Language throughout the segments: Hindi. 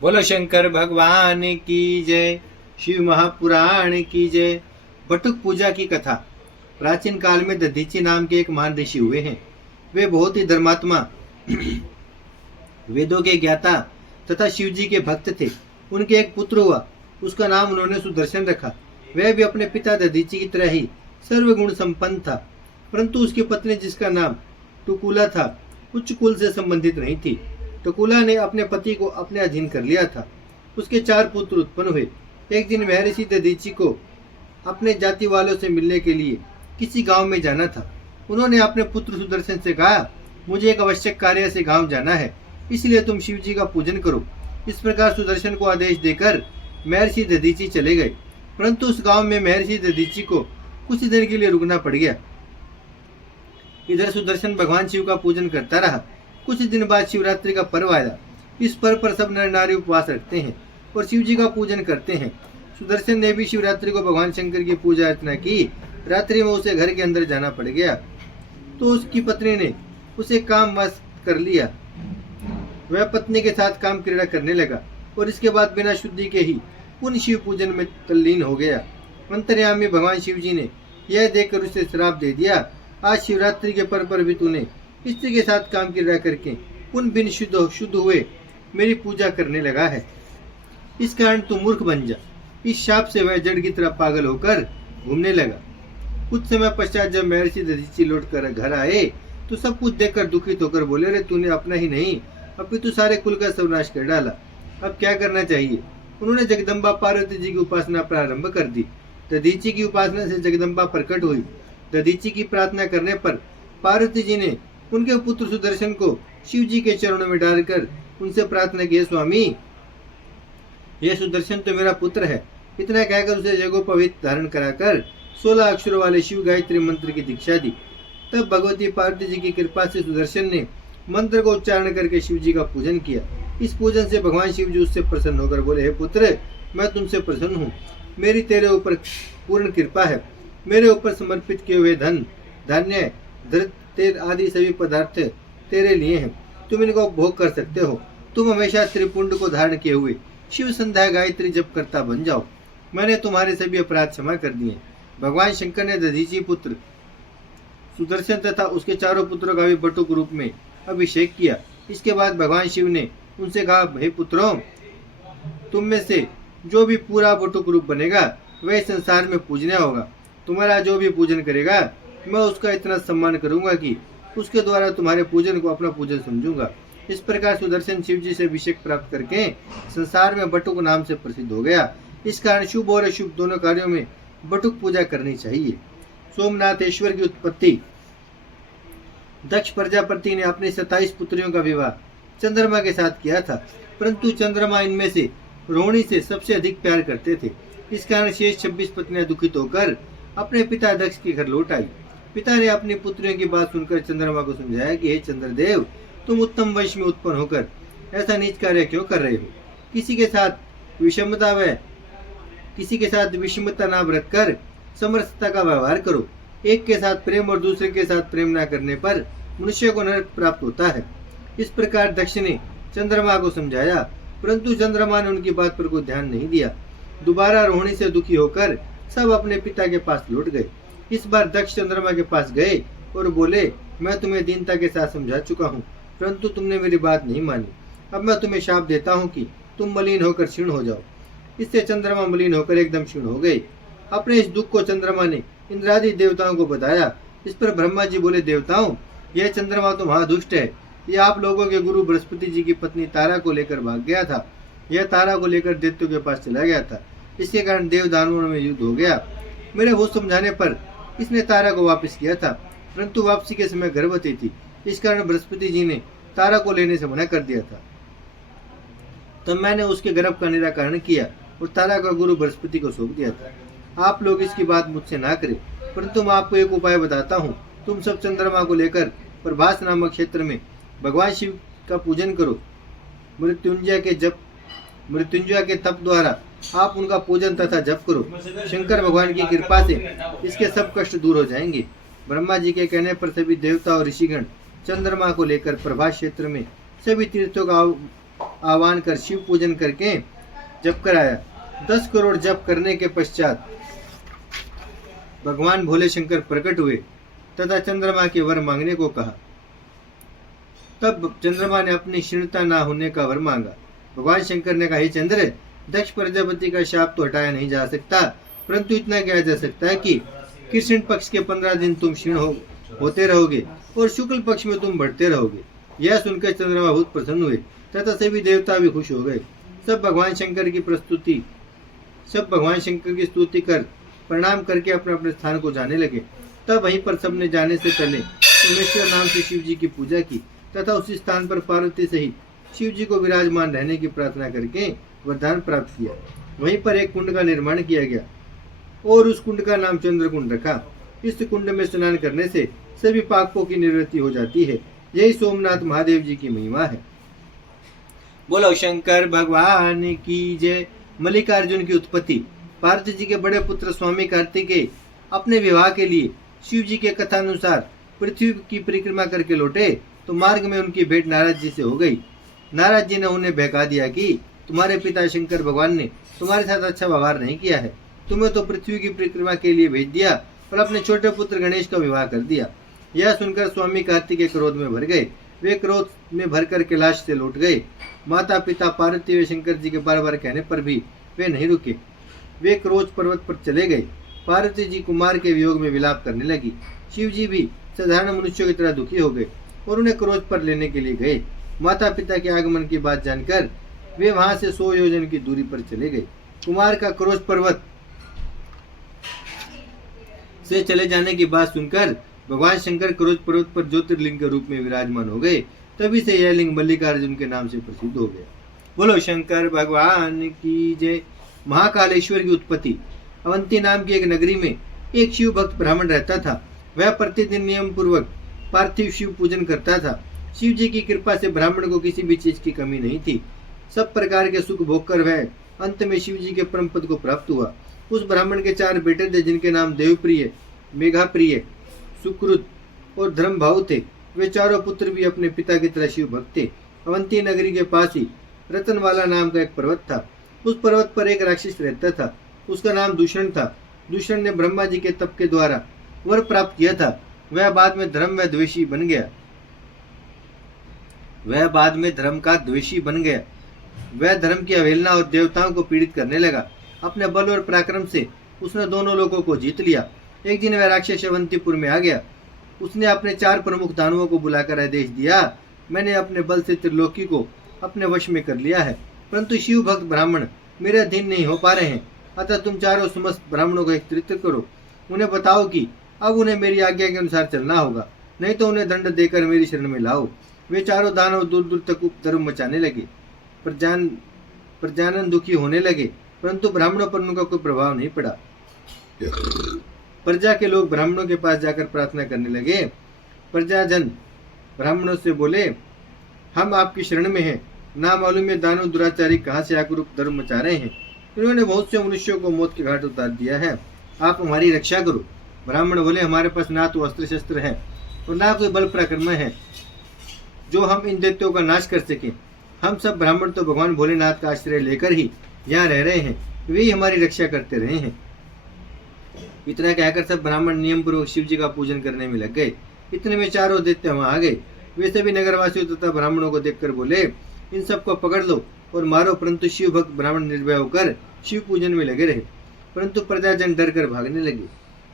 बोलो शंकर भगवान की जय। शिव महापुराण की जय। बटुक पूजा की कथा। प्राचीन काल में दधीची नाम के एक महान ऋषि हुए हैं। वे बहुत ही धर्मात्मा, वेदों के ज्ञाता तथा शिव जी के भक्त थे। उनके एक पुत्र हुआ, उसका नाम उन्होंने सुदर्शन रखा। वह भी अपने पिता दधीची की तरह ही सर्वगुण संपन्न था, परंतु उसकी पत्नी, जिसका नाम टुकुला था, उच्च कुल से संबंधित नहीं थी। टकुला ने अपने पति को अपने अधीन कर लिया था। उसके 4 पुत्र उत्पन्न हुए। एक दिन महर्षि दधीची को अपने जाति वालों से मिलने के लिए किसी गांव में जाना था। उन्होंने अपने पुत्र सुदर्शन से कहा, मुझे एक आवश्यक कार्य से गांव जाना है, इसलिए तुम शिव जी का पूजन करो। इस प्रकार सुदर्शन को आदेश देकर महर्षि दधीची चले गए, परंतु उस गांव में महर्षि दधीची को कुछ दिन के लिए रुकना पड़ गया। इधर सुदर्शन भगवान शिव का पूजन करता रहा। कुछ दिन बाद शिवरात्रि का पर्व आया। इस पर्व पर सब नर नारी उपवास रखते हैं और शिव जी का पूजन करते हैं। सुदर्शन ने भी शिवरात्रि को भगवान शंकर की पूजा अर्चना की। रात्रि में उसे घर के अंदर जाना पड़ गया, तो उसकी पत्नी ने उसे काम वश कर लिया। वह पत्नी के साथ काम क्रीड़ा करने लगा और इसके बाद बिना शुद्धि के ही पुण्य शिव पूजन में तल्लीन हो गया। अंतर्यामी भगवान शिव जी ने यह देखकर उसे श्राप दे दिया, आज शिवरात्रि के पर्व पर भी तूने स्त्री के साथ काम क्रीड़ा करके उन बिन शुद्ध हुए मेरी पूजा करने लगा है, इस कारण तू मूर्ख बन जा। इस शाप से वह जड़ की तरह पागल होकर घूमने लगा। कुछ समय पश्चात जब महर्षि दधीची लौटकर घर आए तो सब कुछ देखकर दुखित होकर बोले, अरे तूने अपना ही नहीं अपितु सारे कुल का सर्वनाश कर डाला, अब क्या करना चाहिए। उन्होंने जगदम्बा पार्वती जी की उपासना प्रारंभ कर दी। दधीची की उपासना से जगदम्बा प्रकट हुई। दधीची की प्रार्थना करने पर पार्वती जी ने उनके पुत्र सुदर्शन को शिव जी के चरणों में डालकर उनसे प्रार्थना की, स्वामी यह सुदर्शन तो मेरा पुत्र है। इतना कहकर उसे यज्ञोपवीत धारण कराकर 16 अक्षरों वाले शिव गायत्री मंत्र की दीक्षा दी। तब भगवती पार्वती जी की कृपा से सुदर्शन ने मंत्र को उच्चारण करके शिव जी का पूजन किया। इस पूजन से भगवान शिव जी उससे प्रसन्न होकर बोले, हे पुत्र, मैं तुमसे प्रसन्न हूँ, मेरी तेरे ऊपर पूर्ण कृपा है। मेरे ऊपर समर्पित किए हुए धन, धान्य, धृत आदि सभी पदार्थ तेरे लिए हैं, तुम इनको भोग कर सकते हो। तुम हमेशा त्रिपुंड को धारण किए हुए शिव संध्या गायत्री जप करता बन जाओ। मैंने तुम्हारे सभी अपराध क्षमा कर दिए। भगवान शंकर ने दधीची पुत्र सुदर्शन तथा उसके 4 पुत्रों का भी बटुक रूप में अभिषेक किया। इसके बाद भगवान शिव ने उनसे कहा, हे पुत्रों, तुम में से जो भी पूरा बटुक रूप बनेगा वह संसार में पूजनीय होगा। तुम्हारा जो भी पूजन करेगा मैं उसका इतना सम्मान करूंगा कि उसके द्वारा तुम्हारे पूजन को अपना पूजन समझूंगा। इस प्रकार सुदर्शन शिव जी से अभिषेक प्राप्त करके संसार में बटुक नाम से प्रसिद्ध हो गया। इस कारण शुभ और अशुभ दोनों कार्यों में बटुक पूजा करनी चाहिए। सोमनाथेश्वर की उत्पत्ति। दक्ष प्रजापति ने अपनी 27 पुत्रियों का विवाह चंद्रमा के साथ किया था, परंतु चंद्रमा इनमें से रोहिणी से सबसे अधिक प्यार करते थे। इस कारण शेष 26 पत्नियां दुखित होकर अपने पिता दक्ष के घर लौट आई। पिता ने अपनी पुत्रियों की बात सुनकर चंद्रमा को समझाया कि हे चंद्रदेव, तुम उत्तम वंश में उत्पन्न होकर ऐसा नीच कार्य क्यों कर रहे हो। किसी के साथ विषमता न रखकर समरसता का व्यवहार करो। एक के साथ प्रेम और दूसरे के साथ प्रेम न करने पर मनुष्य को नरक प्राप्त होता है। इस प्रकार दक्ष ने चंद्रमा को समझाया, परंतु चंद्रमा ने उनकी बात पर कोई ध्यान नहीं दिया। दोबारा रोहिणी से दुखी होकर सब अपने पिता के पास लौट गए। इस बार दक्ष चंद्रमा के पास गए और बोले, मैं तुम्हें दीनता के साथ समझा चुका हूँ, परंतु तुमने मेरी बात नहीं मानी। अब मैं तुम्हें शाप देता हूँ कि तुम मलिन होकर क्षीण हो जाओ। इससे चंद्रमा मलिन होकर एकदम क्षीण हो गए। अपने इस दुख को चंद्रमा ने इंद्रादि देवताओं को बताया। इस पर ब्रह्मा जी बोले, देवताओं, यह चंद्रमा तो महादुष्ट है। यह आप लोगों के गुरु बृहस्पति जी की पत्नी तारा को लेकर भाग गया था। यह तारा को लेकर दैत्यों के पास चला गया था। इसके कारण देव दानवों में युद्ध हो गया। मेरे वो समझाने पर इसने तारा को वापस किया था, परंतु वापसी के समय गर्भवती थी। इस कारण बृहस्पति जी ने तारा को लेने से मना कर दिया था। तब मैंने उसके गर्भ का निराकरण किया और तारा का गुरु बृहस्पति को सौंप दिया था। आप लोग इसकी बात मुझसे ना करें, परंतु मैं आपको एक उपाय बताता हूँ। तुम सब चंद्रमा को लेकर प्रभास नामक क्षेत्र में भगवान शिव का पूजन करो। मृत्युंजय के तप द्वारा आप उनका पूजन तथा जप करो। शंकर भगवान की कृपा से इसके सब कष्ट दूर हो जाएंगे। ब्रह्मा जी के कहने पर सभी देवता और ऋषिगण चंद्रमा को लेकर प्रभास क्षेत्र में सभी तीर्थों का आह्वान कर शिव पूजन करके जप कराया। 10 करोड़ जप करने के पश्चात भगवान भोले शंकर प्रकट हुए तथा चंद्रमा के वर मांगने को कहा। तब चंद्रमा ने अपनी क्षीणता न होने का वर मांगा। भगवान शंकर ने कहा, हे चंद्र, दक्ष प्रजापति का शाप तो हटाया नहीं जा सकता, परंतु इतना किया जा सकता है कि कृष्ण पक्ष के 15 दिन तुम क्षीण होते रहोगे और शुक्ल पक्ष में तुम बढ़ते रहोगे। यह सुनकर चंद्रमा बहुत प्रसन्न हुए तथा सभी देवता भी खुश हो गए। सब भगवान शंकर की स्तुति कर प्रणाम करके अपने अपने स्थान को जाने लगे। तब वहीं पर सबने जाने से पहले सोमेश्वर नाम से शिव जी की पूजा की तथा उसी स्थान पर पार्वती सहित शिव जी को विराजमान रहने की प्रार्थना करके वरदान प्राप्त किया। वहीं पर एक कुंड का निर्माण किया गया और उस कुंड का नाम चंद्रकुंड रखा। इस कुंड में स्नान करने से सभी पापों की निवृत्ति हो जाती है। यही सोमनाथ महादेव जी की महिमा है। बोलो शंकर भगवान की जय। मल्लिकार्जुन की उत्पत्ति। पार्वती जी के बड़े पुत्र स्वामी कार्तिकेय अपने विवाह के लिए शिव जी के कथानुसार पृथ्वी की परिक्रमा करके लौटे तो मार्ग में उनकी भेंट नारद जी से हो गई। नारद जी ने उन्हें बहका दिया कि तुम्हारे पिता शंकर भगवान ने तुम्हारे साथ अच्छा व्यवहार नहीं किया है, तुम्हें तो पृथ्वी की परिक्रमा के लिए भेज दिया और अपने छोटे पुत्र गणेश का विवाह कर दिया। यह सुनकर स्वामी कार्तिकेय क्रोध में भर गए। वे क्रोध में भरकर कैलाश से लौट गए। माता पिता पार्वती व शंकर जी के बार बार कहने पर भी वे नहीं रुके। वे क्रोध पर्वत पर चले गए। पार्वती जी कुमार के वियोग में विलाप करने लगी। शिव जी भी साधारण मनुष्यों की तरह दुखी हो गए और उन्हें क्रोध पर लेने के लिए गए। माता पिता के आगमन की बात जानकर वे वहां से 100 योजन की दूरी पर चले गए। कुमार का क्रोध पर्वत से चले जाने की बात सुनकर भगवान शंकर क्रोध पर्वत पर ज्योतिर्लिंग के रूप में विराजमान हो गए। तभी से यह लिंग मल्लिकार्जुन के नाम से प्रसिद्ध हो गया। बोलो शंकर भगवान की जय। महाकालेश्वर की उत्पत्ति। अवंती नाम की एक नगरी में एक शिव भक्त ब्राह्मण रहता था। वह प्रतिदिन नियम पूर्वक पार्थिव शिव पूजन करता था। शिव जी की कृपा से ब्राह्मण को किसी भी चीज की कमी नहीं थी। सब प्रकार के सुख भोग कर वह अंत में शिव जी के परम पद को प्राप्त हुआ। उस ब्राह्मण के 4 बेटे थे, जिनके नाम देवप्रिय, मेघाप्रिय, सुकृत और धर्मभाव थे। वे चारों पुत्र भी अपने पिता की तरह शिव भक्त थे। अवंती नगरी के पास ही रतनवाला नाम का एक पर्वत था। उस पर्वत पर एक राक्षस रहता था। उसका नाम दूषण था। दूषण ने ब्रह्मा जी के तप के द्वारा वर प्राप्त किया था। वह बाद में धर्म का द्वेषी बन गया। वह धर्म की अवहेलना और देवताओं को पीड़ित करने लगा। अपने बल और पराक्रम से उसने दोनों लोगों को जीत लिया। एक दिन वह राक्षस अवंतीपुर में आ गया। उसने अपने 4 प्रमुख दानवों को बुलाकर आदेश दिया, मैंने अपने बल से त्रिलोकी को अपने वश में कर लिया है, परंतु शिव भक्त ब्राह्मण मेरे अधीन नहीं हो पा रहे हैं। अतः तुम चारों समस्त ब्राह्मणों को एकत्रित करो। उन्हें बताओ कि अब उन्हें मेरी आज्ञा के अनुसार चलना होगा, नहीं तो उन्हें दंड देकर मेरी शरण में लाओ। वे चारों दानव दूर दूर तक उपद्रव मचाने लगे। प्रजानन दुखी होने लगे, परंतु ब्राह्मणों पर उनका कोई प्रभाव नहीं पड़ा। प्रजा के लोग ब्राह्मणों के पास जाकर प्रार्थना करने लगे। प्रजाजन ब्राह्मणों से बोले, हम आपकी शरण में हैं। ना मालूम है दानव दुराचारी कहाँ से आकर उपद्रव मचा रहे हैं। इन्होंने बहुत से मनुष्यों को मौत के घाट उतार दिया है। आप हमारी रक्षा करो। ब्राह्मण बोले, हमारे पास ना तो अस्त्र शस्त्र है और ना कोई बल पराक्रम है जो हम इन दैत्यों का नाश कर सके। हम सब ब्राह्मण तो भगवान भोलेनाथ का आश्रय लेकर ही यहाँ रह रहे हैं, वे ही हमारी रक्षा करते रहे हैं। इतना कहकर सब ब्राह्मण नियम पूर्वक शिव जी का पूजन करने में लग गए। इतने में चारों दैत्य वहां आ गए। वे सभी नगरवासियों तथा ब्राह्मणों को देखकर बोले, इन सबको पकड़ लो और मारो। परंतु शिव भक्त ब्राह्मण निर्भय होकर शिव पूजन में लगे रहे, परंतु प्रजाजन डर कर भागने लगे।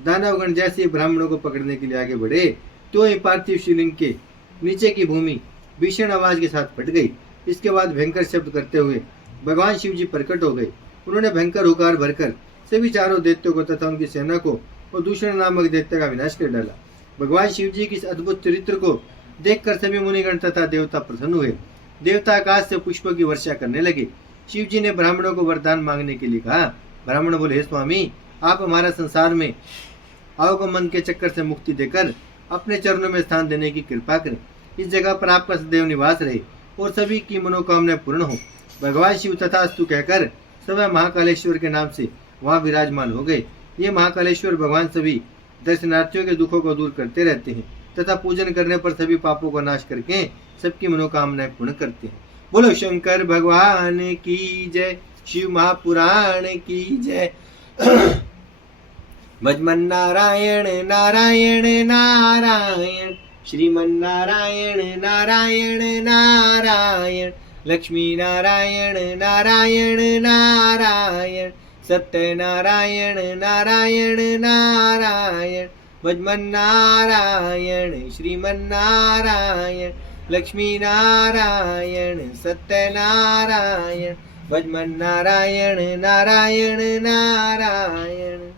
दानवगण जैसे ही ब्राह्मणों को पकड़ने के लिए आगे बढ़े तो ही पार्थिव शिवलिंग के नीचे की भूमि भीषण आवाज के साथ फट गई। इसके बाद भयंकर शब्द करते हुए भगवान शिव जी प्रकट हो गए। उन्होंने भयंकर हुंकार भरकर सभी चारों दैत्यों को तथा उनकी सेना को और दूषण नामक दैत्य का विनाश कर डाला। भगवान शिव जी की इस अद्भुत चरित्र को देखकर सभी मुनिगण तथा देवता प्रसन्न हुए। देवता आकाश से पुष्पों की वर्षा करने लगे। शिव जी ने ब्राह्मणों को वरदान मांगने के लिए कहा। ब्राह्मण बोले, हे स्वामी, आप हमारा संसार में अवगमन के चक्कर से मुक्ति देकर अपने चरणों में स्थान देने की कृपा करें। इस जगह पर आपका सदैव निवास रहे और सभी की मनोकामना पूर्ण हो। भगवान शिव तथास्तु कहकर सब महाकालेश्वर के नाम से वहां विराजमान हो गए। ये महाकालेश्वर भगवान सभी दर्शनार्थियों के दुखों को दूर करते रहते हैं तथा पूजन करने पर सभी पापों का नाश करके सबकी मनोकामनाएं पूर्ण करते हैं। बोलो शंकर भगवान की जय, शिव महापुराण की जय। भजमन नारायण नारायण नारायण, श्रीमन नारायण नारायण नारायण, लक्ष्मी नारायण नारायण नारायण, सत्य नारायण नारायण नारायण, भजमन नारायण श्रीमन नारायण, लक्ष्मी नारायण सत्य नारायण, भजमन नारायण नारायण नारायण।